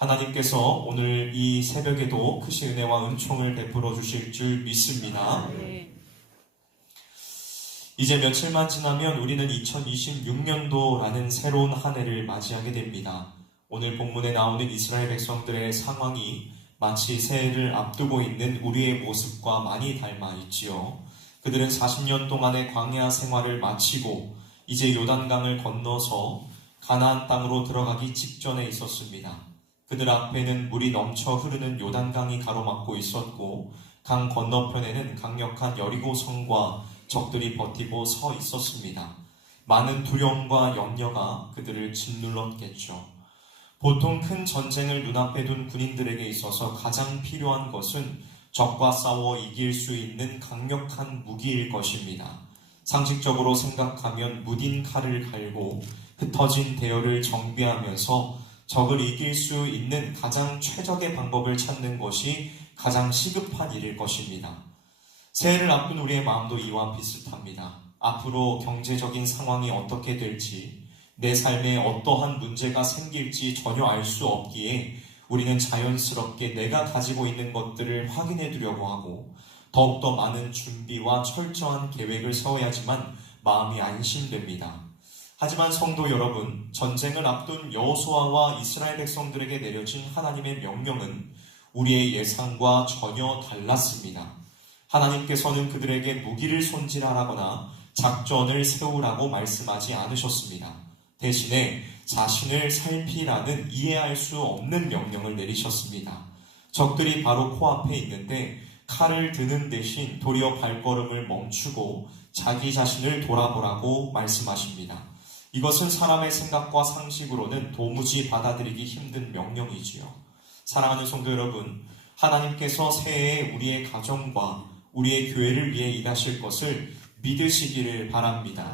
하나님께서 오늘 이 새벽에도 크신 은혜와 은총을 베풀어 주실 줄 믿습니다. 이제 며칠만 지나면 우리는 2026년도라는 새로운 한 해를 맞이하게 됩니다. 오늘 본문에 나오는 이스라엘 백성들의 상황이 마치 새해를 앞두고 있는 우리의 모습과 많이 닮아 있지요. 그들은 40년 동안의 광야 생활을 마치고 이제 요단강을 건너서 가나안 땅으로 들어가기 직전에 있었습니다. 그들 앞에는 물이 넘쳐 흐르는 요단강이 가로막고 있었고 강 건너편에는 강력한 여리고성과 적들이 버티고 서 있었습니다. 많은 두려움과 염려가 그들을 짓눌렀겠죠. 보통 큰 전쟁을 눈앞에 둔 군인들에게 있어서 가장 필요한 것은 적과 싸워 이길 수 있는 강력한 무기일 것입니다. 상식적으로 생각하면 무딘 칼을 갈고 흩어진 대열을 정비하면서 적을 이길 수 있는 가장 최적의 방법을 찾는 것이 가장 시급한 일일 것입니다. 새해를 앞둔 우리의 마음도 이와 비슷합니다. 앞으로 경제적인 상황이 어떻게 될지, 내 삶에 어떠한 문제가 생길지 전혀 알 수 없기에 우리는 자연스럽게 내가 가지고 있는 것들을 확인해 두려고 하고 더욱더 많은 준비와 철저한 계획을 세워야지만 마음이 안심됩니다. 하지만 성도 여러분, 전쟁을 앞둔 여호수아와 이스라엘 백성들에게 내려진 하나님의 명령은 우리의 예상과 전혀 달랐습니다. 하나님께서는 그들에게 무기를 손질하라거나 작전을 세우라고 말씀하지 않으셨습니다. 대신에 자신을 살피라는 이해할 수 없는 명령을 내리셨습니다. 적들이 바로 코앞에 있는데 칼을 드는 대신 도리어 발걸음을 멈추고 자기 자신을 돌아보라고 말씀하십니다. 이것은 사람의 생각과 상식으로는 도무지 받아들이기 힘든 명령이지요. 사랑하는 성도 여러분, 하나님께서 새해에 우리의 가정과 우리의 교회를 위해 일하실 것을 믿으시기를 바랍니다.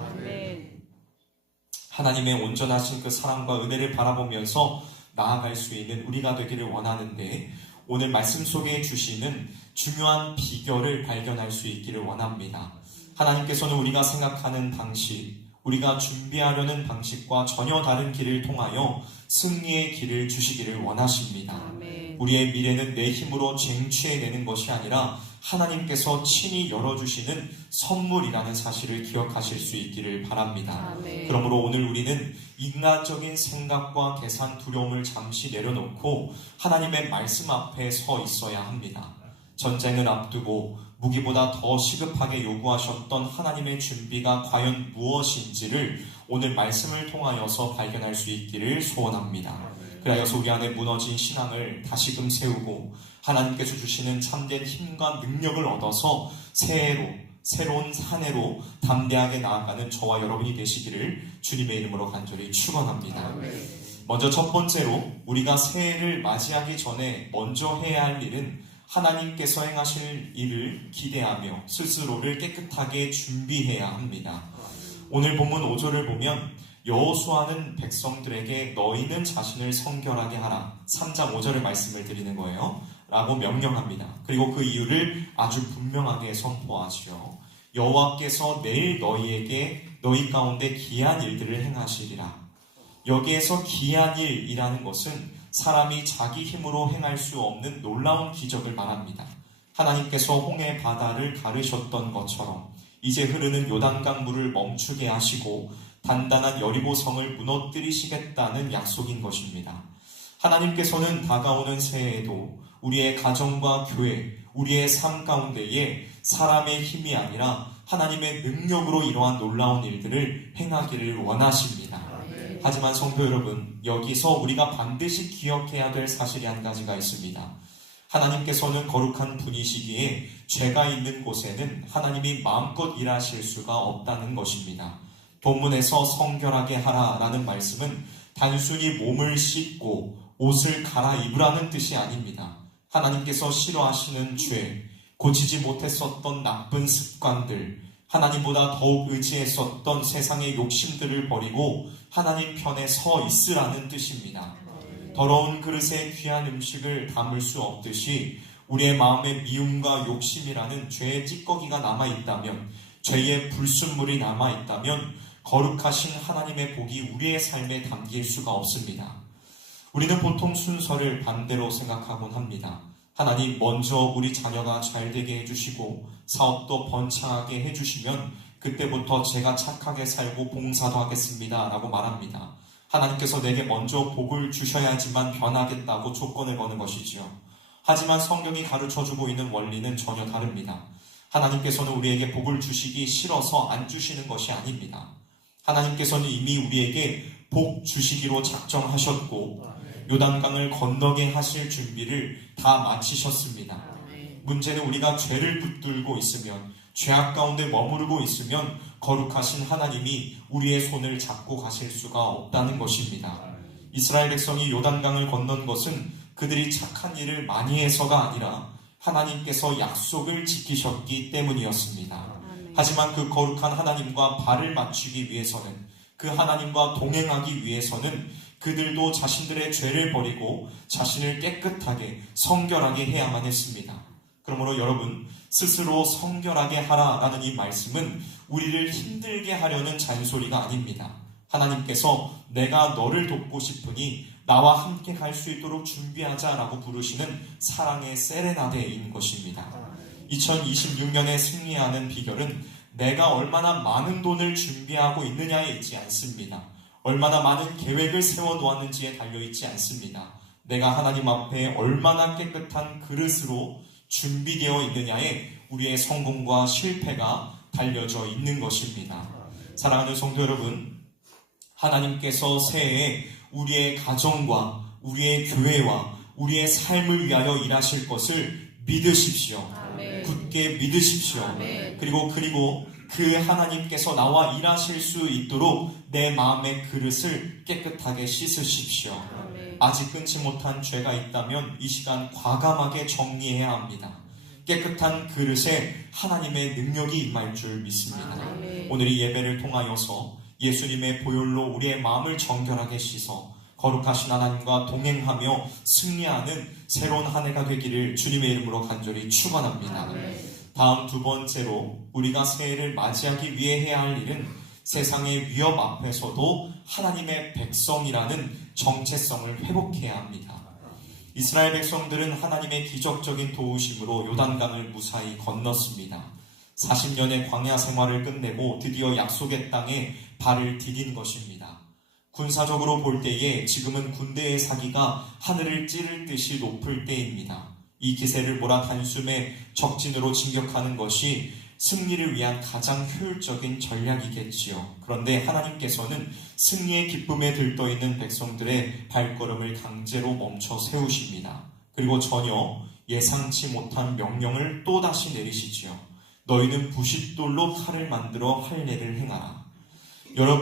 하나님의 온전하신 그 사랑과 은혜를 바라보면서 나아갈 수 있는 우리가 되기를 원하는데 오늘 말씀 속에 주시는 중요한 비결을 발견할 수 있기를 원합니다. 하나님께서는 우리가 생각하는 방식, 우리가 준비하려는 방식과 전혀 다른 길을 통하여 승리의 길을 주시기를 원하십니다. 우리의 미래는 내 힘으로 쟁취해내는 것이 아니라 하나님께서 친히 열어주시는 선물이라는 사실을 기억하실 수 있기를 바랍니다. 그러므로 오늘 우리는 인간적인 생각과 계산, 두려움을 잠시 내려놓고 하나님의 말씀 앞에 서 있어야 합니다. 전쟁을 앞두고 무기보다 더 시급하게 요구하셨던 하나님의 준비가 과연 무엇인지를 오늘 말씀을 통하여서 발견할 수 있기를 소원합니다. 그래서 우리 안에 무너진 신앙을 다시금 세우고 하나님께서 주시는 참된 힘과 능력을 얻어서 새로운 한 해로 담대하게 나아가는 저와 여러분이 되시기를 주님의 이름으로 간절히 축원합니다. 먼저 첫 번째로 우리가 새해를 맞이하기 전에 먼저 해야 할 일은 하나님께서 행하실 일을 기대하며 스스로를 깨끗하게 준비해야 합니다. 오늘 본문 5절을 보면 여호수아는 백성들에게 너희는 자신을 성결하게 하라. 3장 5절의 말씀을 드리는 거예요. 라고 명령합니다. 그리고 그 이유를 아주 분명하게 선포하시오. 여호와께서 내일 너희 가운데 기이한 일들을 행하시리라. 여기에서 기이한 일이라는 것은 사람이 자기 힘으로 행할 수 없는 놀라운 기적을 말합니다. 하나님께서 홍해 바다를 가르셨던 것처럼 이제 흐르는 요단강 물을 멈추게 하시고 단단한 여리고성을 무너뜨리시겠다는 약속인 것입니다. 하나님께서는 다가오는 새해에도 우리의 가정과 교회, 우리의 삶 가운데에 사람의 힘이 아니라 하나님의 능력으로 이러한 놀라운 일들을 행하기를 원하십니다. 하지만 성도 여러분, 여기서 우리가 반드시 기억해야 될 사실이 한 가지가 있습니다. 하나님께서는 거룩한 분이시기에 죄가 있는 곳에는 하나님이 마음껏 일하실 수가 없다는 것입니다. 본문에서 성결하게 하라라는 말씀은 단순히 몸을 씻고 옷을 갈아입으라는 뜻이 아닙니다. 하나님께서 싫어하시는 죄, 고치지 못했었던 나쁜 습관들, 하나님보다 더욱 의지했었던 세상의 욕심들을 버리고 하나님 편에 서 있으라는 뜻입니다. 더러운 그릇에 귀한 음식을 담을 수 없듯이 우리의 마음에 미움과 욕심이라는 죄의 찌꺼기가 남아있다면, 죄의 불순물이 남아있다면 거룩하신 하나님의 복이 우리의 삶에 담길 수가 없습니다. 우리는 보통 순서를 반대로 생각하곤 합니다. 하나님 먼저 우리 자녀가 잘 되게 해주시고 사업도 번창하게 해주시면 그때부터 제가 착하게 살고 봉사도 하겠습니다 라고 말합니다. 하나님께서 내게 먼저 복을 주셔야지만 변하겠다고 조건을 거는 것이지요. 하지만 성경이 가르쳐주고 있는 원리는 전혀 다릅니다. 하나님께서는 우리에게 복을 주시기 싫어서 안 주시는 것이 아닙니다. 하나님께서는 이미 우리에게 복 주시기로 작정하셨고 요단강을 건너게 하실 준비를 다 마치셨습니다. 문제는 우리가 죄를 붙들고 있으면, 죄악 가운데 머무르고 있으면 거룩하신 하나님이 우리의 손을 잡고 가실 수가 없다는 것입니다. 이스라엘 백성이 요단강을 건넌 것은 그들이 착한 일을 많이 해서가 아니라 하나님께서 약속을 지키셨기 때문이었습니다. 하지만 그 거룩한 하나님과 발을 맞추기 위해서는, 그 하나님과 동행하기 위해서는 그들도 자신들의 죄를 버리고 자신을 깨끗하게 성결하게 해야만 했습니다. 그러므로 여러분, 스스로 성결하게 하라라는 이 말씀은 우리를 힘들게 하려는 잔소리가 아닙니다. 하나님께서 내가 너를 돕고 싶으니 나와 함께 갈 수 있도록 준비하자라고 부르시는 사랑의 세레나데인 것입니다. 2026년에 승리하는 비결은 내가 얼마나 많은 돈을 준비하고 있느냐에 있지 않습니다. 얼마나 많은 계획을 세워놓았는지에 달려있지 않습니다. 내가 하나님 앞에 얼마나 깨끗한 그릇으로 준비되어 있느냐에 우리의 성공과 실패가 달려져 있는 것입니다. 사랑하는 성도 여러분, 하나님께서 새해에 우리의 가정과 우리의 교회와 우리의 삶을 위하여 일하실 것을 믿으십시오. 아멘. 굳게 믿으십시오. 아멘. 그리고 그 하나님께서 나와 일하실 수 있도록 내 마음의 그릇을 깨끗하게 씻으십시오. 아멘. 아직 끊지 못한 죄가 있다면 이 시간 과감하게 정리해야 합니다. 깨끗한 그릇에 하나님의 능력이 임할 줄 믿습니다. 아멘. 오늘 이 예배를 통하여서 예수님의 보혈로 우리의 마음을 정결하게 씻어 거룩하신 하나님과 동행하며 승리하는 새로운 한 해가 되기를 주님의 이름으로 간절히 축원합니다. 아멘. 다음 두 번째로 우리가 새해를 맞이하기 위해 해야 할 일은 세상의 위협 앞에서도 하나님의 백성이라는 정체성을 회복해야 합니다. 이스라엘 백성들은 하나님의 기적적인 도우심으로 요단강을 무사히 건넜습니다. 40년의 광야 생활을 끝내고 드디어 약속의 땅에 발을 디딘 것입니다. 군사적으로 볼 때에 지금은 군대의 사기가 하늘을 찌를 듯이 높을 때입니다. 이 기세를 몰아 단숨에 적진으로 진격하는 것이 승리를 위한 가장 효율적인 전략이겠지요. 그런데 하나님께서는 승리의 기쁨에 들떠있는 백성들의 발걸음을 강제로 멈춰 세우십니다. 그리고 전혀 예상치 못한 명령을 또다시 내리시지요. 너희는 부싯돌로 칼을 만들어 할례를 행하라.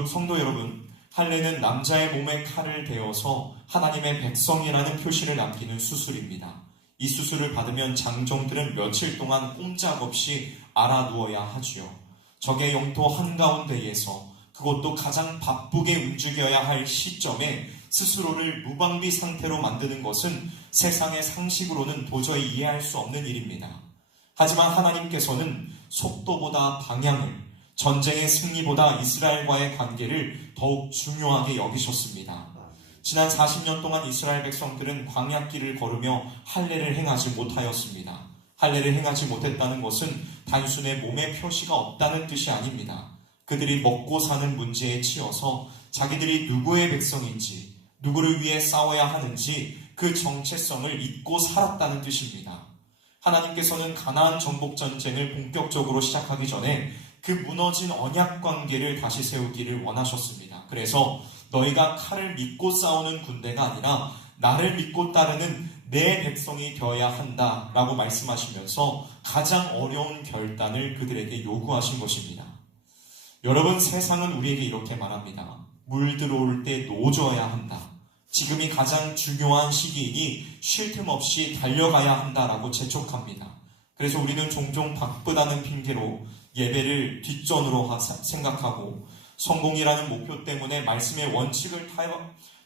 성도 여러분, 할례는 남자의 몸에 칼을 대어서 하나님의 백성이라는 표시를 남기는 수술입니다. 이 수술을 받으면 장정들은 며칠 동안 꼼짝없이 알아누워야 하지요. 적의 영토 한가운데에서, 그것도 가장 바쁘게 움직여야 할 시점에 스스로를 무방비 상태로 만드는 것은 세상의 상식으로는 도저히 이해할 수 없는 일입니다. 하지만 하나님께서는 속도보다 방향을, 전쟁의 승리보다 이스라엘과의 관계를 더욱 중요하게 여기셨습니다. 지난 40년 동안 이스라엘 백성들은 광야길을 걸으며 할례를 행하지 못하였습니다. 할례를 행하지 못했다는 것은 단순히 몸에 표시가 없다는 뜻이 아닙니다. 그들이 먹고 사는 문제에 치여서 자기들이 누구의 백성인지, 누구를 위해 싸워야 하는지 그 정체성을 잊고 살았다는 뜻입니다. 하나님께서는 가나안 정복 전쟁을 본격적으로 시작하기 전에 그 무너진 언약 관계를 다시 세우기를 원하셨습니다. 그래서 너희가 칼을 믿고 싸우는 군대가 아니라 나를 믿고 따르는 내 백성이 되어야 한다라고 말씀하시면서 가장 어려운 결단을 그들에게 요구하신 것입니다. 여러분, 세상은 우리에게 이렇게 말합니다. 물 들어올 때 노져야 한다. 지금이 가장 중요한 시기이니 쉴 틈 없이 달려가야 한다라고 재촉합니다. 그래서 우리는 종종 바쁘다는 핑계로 예배를 뒷전으로 생각하고 성공이라는 목표 때문에 말씀의 원칙을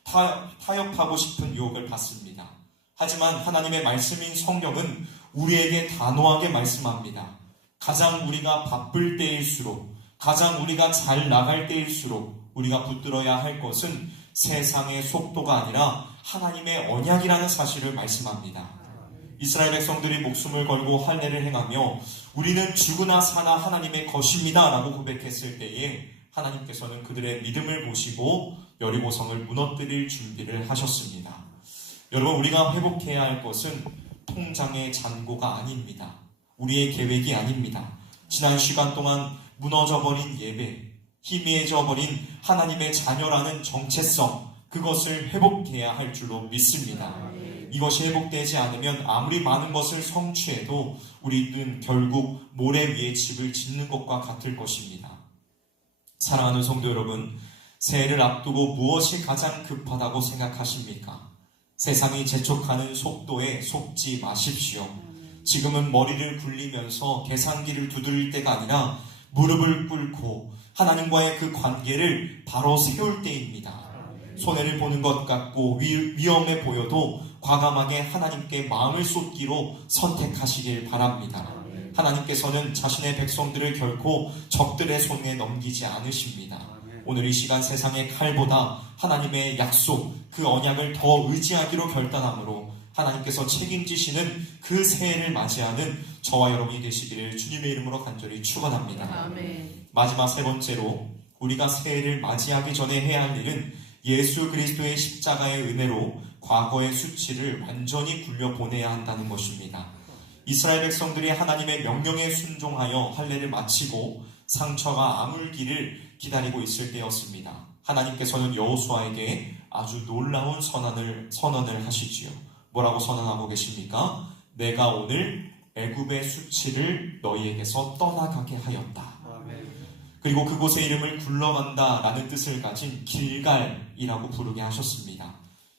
타협하고 싶은 유혹을 받습니다. 하지만 하나님의 말씀인 성경은 우리에게 단호하게 말씀합니다. 가장 우리가 바쁠 때일수록, 가장 우리가 잘 나갈 때일수록 우리가 붙들어야 할 것은 세상의 속도가 아니라 하나님의 언약이라는 사실을 말씀합니다. 이스라엘 백성들이 목숨을 걸고 할례를 행하며 우리는 죽으나 사나 하나님의 것입니다 라고 고백했을 때에 하나님께서는 그들의 믿음을 보시고 여리고성을 무너뜨릴 준비를 하셨습니다. 여러분, 우리가 회복해야 할 것은 통장의 잔고가 아닙니다. 우리의 계획이 아닙니다. 지난 시간 동안 무너져버린 예배, 희미해져버린 하나님의 자녀라는 정체성, 그것을 회복해야 할 줄로 믿습니다. 이것이 회복되지 않으면 아무리 많은 것을 성취해도 우리는 결국 모래 위에 집을 짓는 것과 같을 것입니다. 사랑하는 성도 여러분, 새해를 앞두고 무엇이 가장 급하다고 생각하십니까? 세상이 재촉하는 속도에 속지 마십시오. 지금은 머리를 굴리면서 계산기를 두드릴 때가 아니라 무릎을 꿇고 하나님과의 그 관계를 바로 세울 때입니다. 손해를 보는 것 같고 위험해 보여도 과감하게 하나님께 마음을 쏟기로 선택하시길 바랍니다. 하나님께서는 자신의 백성들을 결코 적들의 손에 넘기지 않으십니다. 오늘 이 시간 세상의 칼보다 하나님의 약속, 그 언약을 더 의지하기로 결단함으로 하나님께서 책임지시는 그 새해를 맞이하는 저와 여러분이 되시기를 주님의 이름으로 간절히 축원합니다. 아멘. 마지막 세 번째로 우리가 새해를 맞이하기 전에 해야 할 일은 예수 그리스도의 십자가의 은혜로 과거의 수치를 완전히 굴려보내야 한다는 것입니다. 이스라엘 백성들이 하나님의 명령에 순종하여 할례를 마치고 상처가 아물기를 기다리고 있을 때였습니다. 하나님께서는 여호수아에게 아주 놀라운 선언을 하시지요. 뭐라고 선언하고 계십니까? 내가 오늘 애굽의 수치를 너희에게서 떠나가게 하였다. 그리고 그곳의 이름을 굴러간다 라는 뜻을 가진 길갈이라고 부르게 하셨습니다.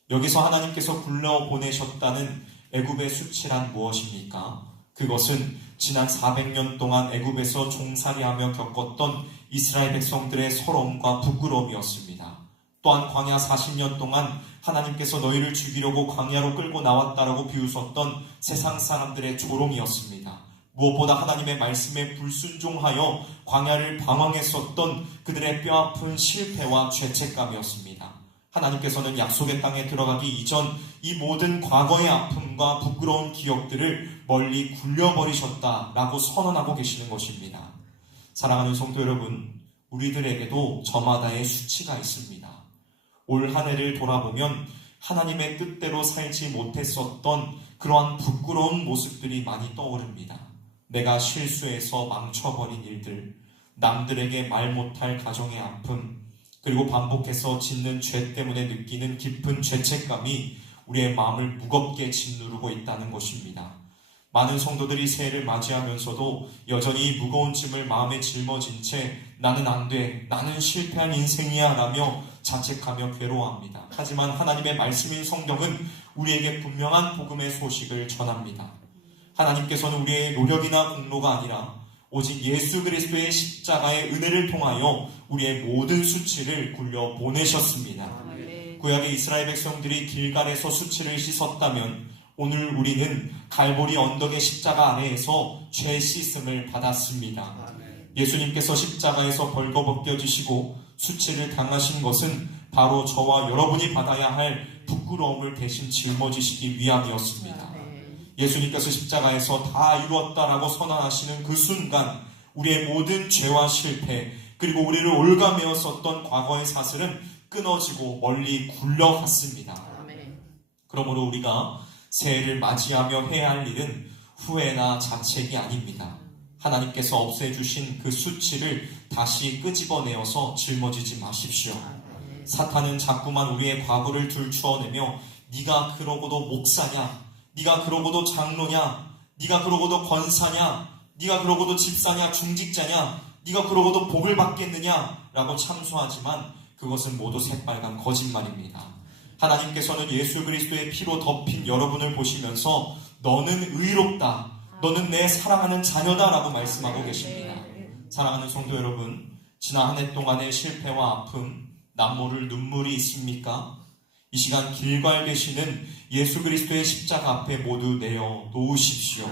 여기서 하나님께서 굴러보내셨다는 애굽의 수치란 무엇입니까? 그것은 지난 400년 동안 애굽에서 종살이하며 겪었던 이스라엘 백성들의 서러움과 부끄러움이었습니다. 또한 광야 40년 동안 하나님께서 너희를 죽이려고 광야로 끌고 나왔다라고 비웃었던 세상 사람들의 조롱이었습니다. 무엇보다 하나님의 말씀에 불순종하여 광야를 방황했었던 그들의 뼈아픈 실패와 죄책감이었습니다. 하나님께서는 약속의 땅에 들어가기 이전 이 모든 과거의 아픔과 부끄러운 기억들을 멀리 굴려버리셨다라고 선언하고 계시는 것입니다. 사랑하는 성도 여러분, 우리들에게도 저마다의 수치가 있습니다. 올 한 해를 돌아보면 하나님의 뜻대로 살지 못했었던 그러한 부끄러운 모습들이 많이 떠오릅니다. 내가 실수해서 망쳐버린 일들, 남들에게 말 못할 가정의 아픔, 그리고 반복해서 짓는 죄 때문에 느끼는 깊은 죄책감이 우리의 마음을 무겁게 짓누르고 있다는 것입니다. 많은 성도들이 새해를 맞이하면서도 여전히 무거운 짐을 마음에 짊어진 채 나는 안 돼, 나는 실패한 인생이야 라며 자책하며 괴로워합니다. 하지만 하나님의 말씀인 성경은 우리에게 분명한 복음의 소식을 전합니다. 하나님께서는 우리의 노력이나 공로가 아니라 오직 예수 그리스도의 십자가의 은혜를 통하여 우리의 모든 수치를 굴려 보내셨습니다. 구약의 이스라엘 백성들이 길갈에서 수치를 씻었다면 오늘 우리는 갈보리 언덕의 십자가 아래에서 죄 씻음을 받았습니다. 예수님께서 십자가에서 벌거벗겨지시고 수치를 당하신 것은 바로 저와 여러분이 받아야 할 부끄러움을 대신 짊어지시기 위함이었습니다. 예수님께서 십자가에서 다 이루었다라고 선언하시는 그 순간 우리의 모든 죄와 실패 그리고 우리를 올가매었었던 과거의 사슬은 끊어지고 멀리 굴러갔습니다. 그러므로 우리가 새해를 맞이하며 해야 할 일은 후회나 자책이 아닙니다. 하나님께서 없애주신 그 수치를 다시 끄집어내어서 짊어지지 마십시오. 사탄은 자꾸만 우리의 과거를 들추어내며 네가 그러고도 목사냐, 네가 그러고도 장로냐, 네가 그러고도 권사냐, 네가 그러고도 집사냐, 중직자냐, 네가 그러고도 복을 받겠느냐 라고 참소하지만 그것은 모두 새빨간 거짓말입니다. 하나님께서는 예수 그리스도의 피로 덮인 여러분을 보시면서 너는 의롭다, 너는 내 사랑하는 자녀다 라고 말씀하고 계십니다. 사랑하는 성도 여러분, 지난 한 해 동안의 실패와 아픔, 남모를 눈물이 있습니까? 이 시간 길갈 되시는 예수 그리스도의 십자가 앞에 모두 내어 놓으십시오.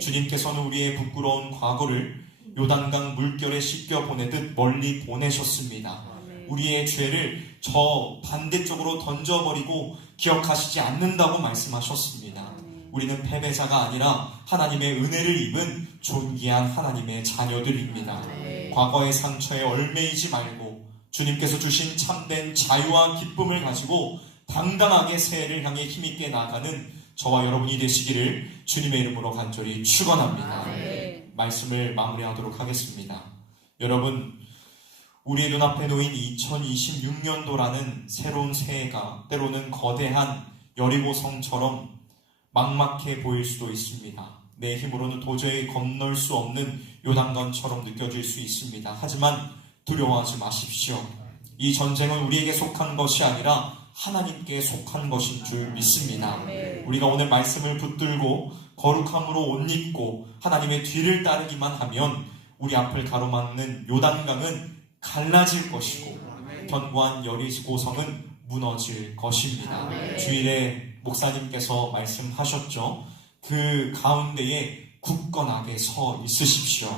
주님께서는 우리의 부끄러운 과거를 요단강 물결에 씻겨 보내듯 멀리 보내셨습니다. 우리의 죄를 저 반대쪽으로 던져버리고 기억하시지 않는다고 말씀하셨습니다. 우리는 패배자가 아니라 하나님의 은혜를 입은 존귀한 하나님의 자녀들입니다. 과거의 상처에 얽매이지 말고 주님께서 주신 참된 자유와 기쁨을 가지고 당당하게 새해를 향해 힘있게 나아가는 저와 여러분이 되시기를 주님의 이름으로 간절히 축원합니다. 말씀을 마무리하도록 하겠습니다. 여러분, 우리의 눈앞에 놓인 2026년도라는 새로운 새해가 때로는 거대한 여리고성처럼 막막해 보일 수도 있습니다. 내 힘으로는 도저히 건널 수 없는 요단강처럼 느껴질 수 있습니다. 하지만 두려워하지 마십시오. 이 전쟁은 우리에게 속한 것이 아니라 하나님께 속한 것인 줄 믿습니다. 우리가 오늘 말씀을 붙들고 거룩함으로 옷 입고 하나님의 뒤를 따르기만 하면 우리 앞을 가로막는 요단강은 갈라질 것이고 견고한 여리고성은 무너질 것입니다. 주일에 목사님께서 말씀하셨죠. 그 가운데에 굳건하게 서 있으십시오.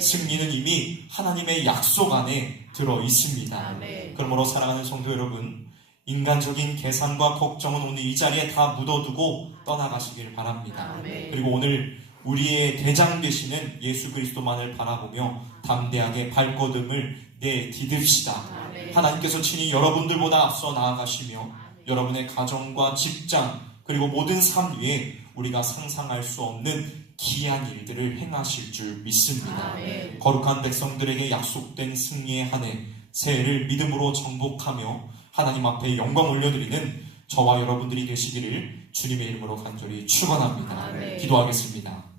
승리는 이미 하나님의 약속 안에 들어 있습니다. 그러므로 사랑하는 성도 여러분, 인간적인 계산과 걱정은 오늘 이 자리에 다 묻어두고 떠나가시길 바랍니다. 그리고 오늘 우리의 대장 되시는 예수 그리스도만을 바라보며 담대하게 발걸음을 내디딥시다. 하나님께서 친히 여러분들보다 앞서 나아가시며 여러분의 가정과 직장 그리고 모든 삶 위에 우리가 상상할 수 없는 기이한 일들을 행하실 줄 믿습니다. 거룩한 백성들에게 약속된 승리의 한 해 새해를 믿음으로 정복하며 하나님 앞에 영광 올려드리는 저와 여러분들이 되시기를 주님의 이름으로 간절히 축원합니다. 기도하겠습니다.